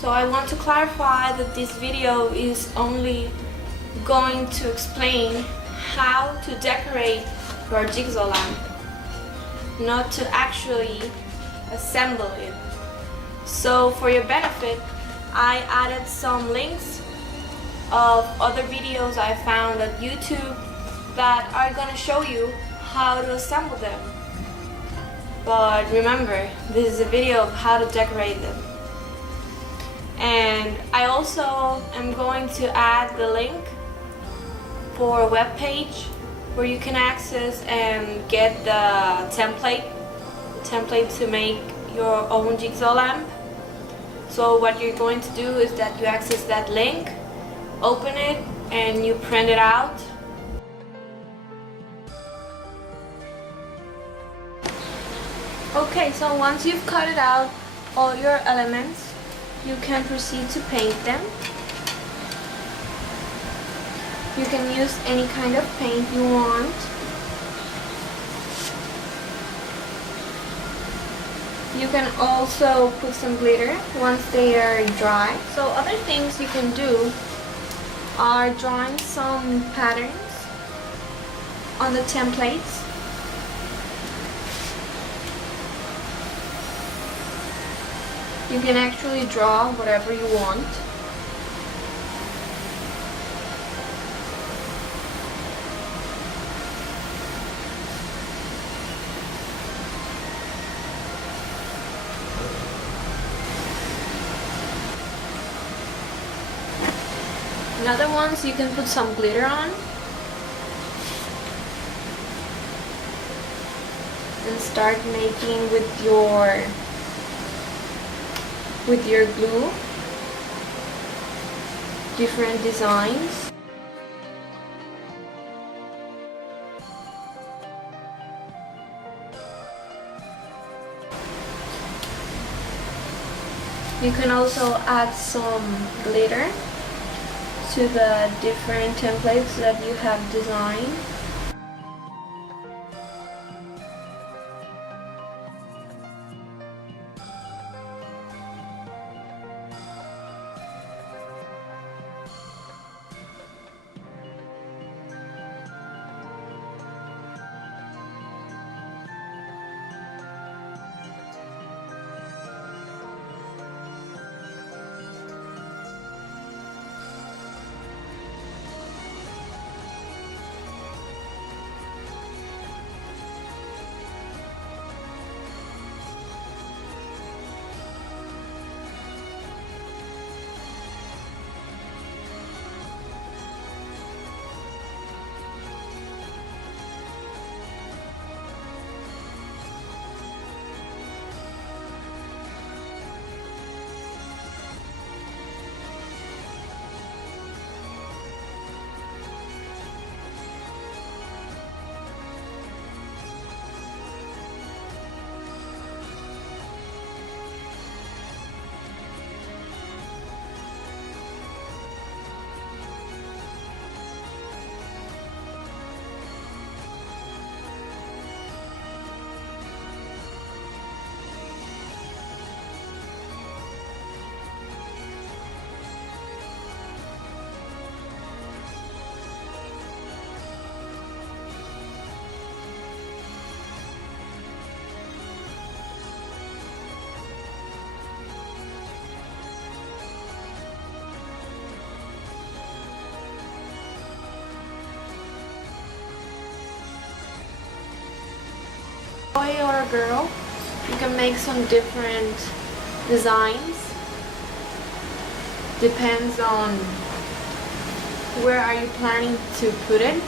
So I want to clarify that this video is only going to explain how to decorate your jigsaw lamp, not to actually assemble it. So for your benefit, I added some links of other videos I found at YouTube that are gonna show you how to assemble them. But remember, this is a video of how to decorate them. And I also am going to add the link for a web page where you can access and get the template to make your own jigsaw lamp. So what you're going to do is that you access that link, open it, and you print it out. Okay, so once you've cut it out, all your elements, you can proceed to paint them. You can use any kind of paint you want. You can also put some glitter once they are dry. So other things you can do are drawing some patterns on the templates. You can actually draw whatever you want. In other ones, you can put some glitter on and start making with your glue different designs. You can also add some glitter to the different templates that you have designed. Boy or a girl, you can make some different designs. Depends on where are you planning to put it.